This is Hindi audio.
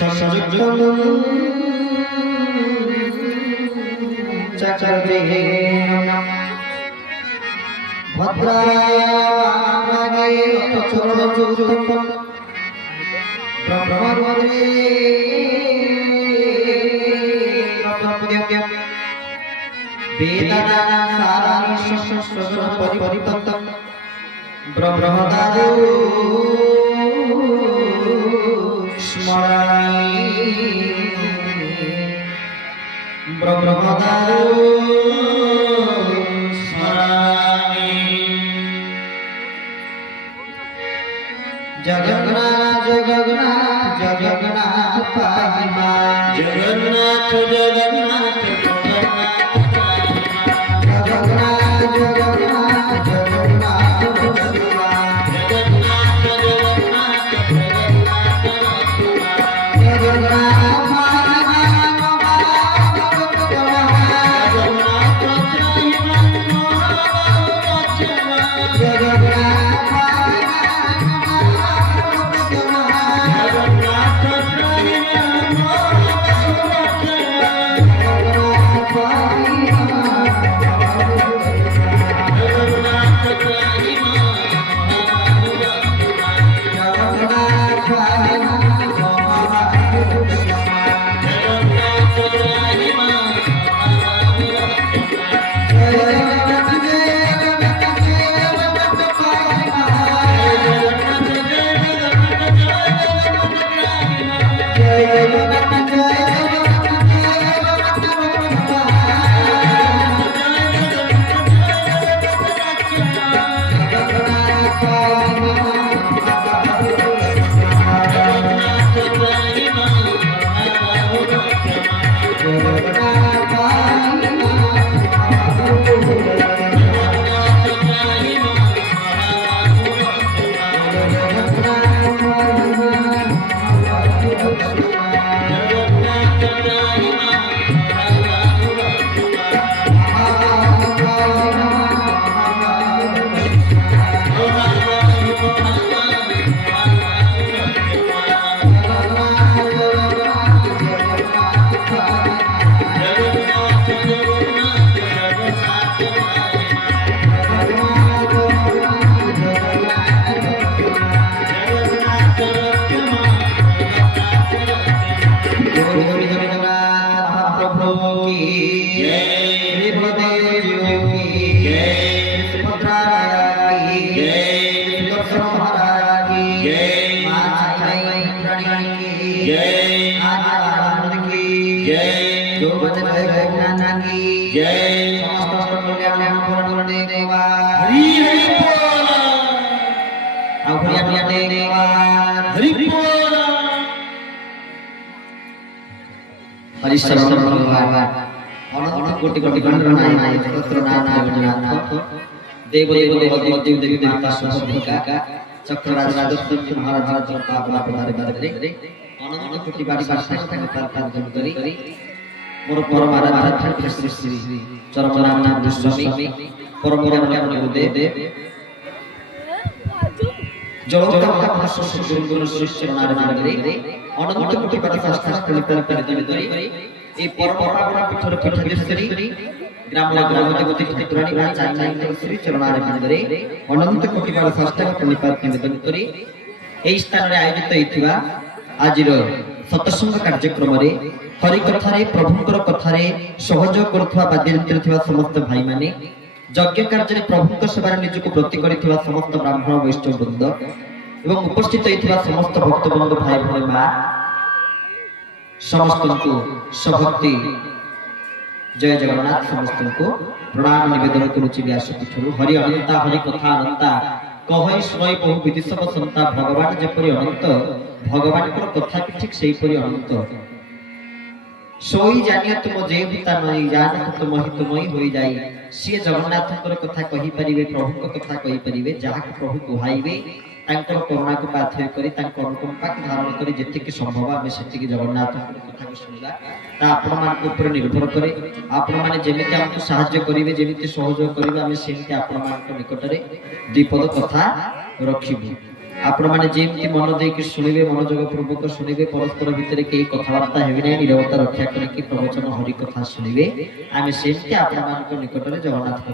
संयुक्तं चक्रदेहेन भद्रागे चरणचूतं ब्रह्मवरे वेदानासारांशं परिततं ब्रह्मदादौ स्मरामि ब्रह्मदादौ स्मरामि जगन्नाथ जगन्नाथ जगन्नाथ पाहि मां जगन्नाथ जगन्नाथ कोटि कोटि गणनाय स्तोत्रनाथ देव देव देव देव माता सरस्वती का चक्रराज राजस्व महाराज जनता अपना पधारे बदले अनंत कोटि बाड़ी साष्टांग प्रार्थना करी मोर परम आराध्य श्री श्री चरमनाथ गोस्वामी परम गुरुदेव जगन्नाथ सरस्वती गुरु श्री चरणारविंद अनंत कोटि बाड़ी साष्टांग प्रार्थना करी এই পরম্পরা পিঠর পিঠেশ্বরী গ্রাম গ্রাম দেবতী ঠাকুরানী বা চাই শ্রী চরণারে মন্দিরে অনন্ত কোটি বার সাষ্টাঙ্গ প্রণিপাত নিবেদন করি এই স্থাନରେ আয়োজিত হইଥିବା আজির সৎসঙ্গ কার্যক্রমরে হরি কথারে প্রভুଙ୍କର কথারে সহযোগ করুଥିବା বাদ্যযন্ତ୍ର ଥିବା ସମସ୍ତ ଭାଇ ମାନେ যজ্ঞ କାର୍ଯ୍ୟରେ প্রভুଙ୍କ সেবাରେ ନିଜକୁ ବ୍ରତୀ କରିଥିବା ସମସ୍ତ ବ୍ରାହ୍ମଣ ବୈଷ୍ଣବ ବୃନ୍ଦ ଏବଂ ଉପସ୍ଥିତ ହେଇଥିବା ସମସ୍ତ ଭକ୍ତବୃନ୍ଦ ଭାଇ ଭଉଣୀ ମା समस्त को सभक्ति जय जगन्नाथ समस्त को प्रणाम निवेदन करुछि व्यासपीठरु हरि अनंता हरि कथा अनंता कहै सुनै बहु विदिशव संता भगवान जेपरि अनंत भगवान को कथा भी ठीक सेही परि अनंत सोई जानिया तुम जे पिता नहीं जान तुम ही तुमई होई जाई सी जगन्नाथ कथा कहि परिबे प्रभु को कथा कहि परिबे जहा प्रभु कुहाइबे तांकर करुणा को पाथ्य करी तांकर अनुकंपा के धारण करी जेतिकी संभव आमे सेतिकी जगन्नाथ कथा को सुनिला ता आपण मान ऊपर निर्भर करे आपण माने जेमिति हमको सहाय्य करिवे जेमिति सहयोग करिवे आमे सेमिति आपण मान निकट रे द्विपद कथा रखिबु आपण मैंने जेमती मन देकी शुणिबे मनोयोग पूर्वक शुणिबे परस्पर भितर केही कथबार्ता हेबि नै नीरवता रक्षा करिकी प्रवचन हरि कथा शुणिबे आमे सेमती आपण मानक निकटरे जगन्नाथ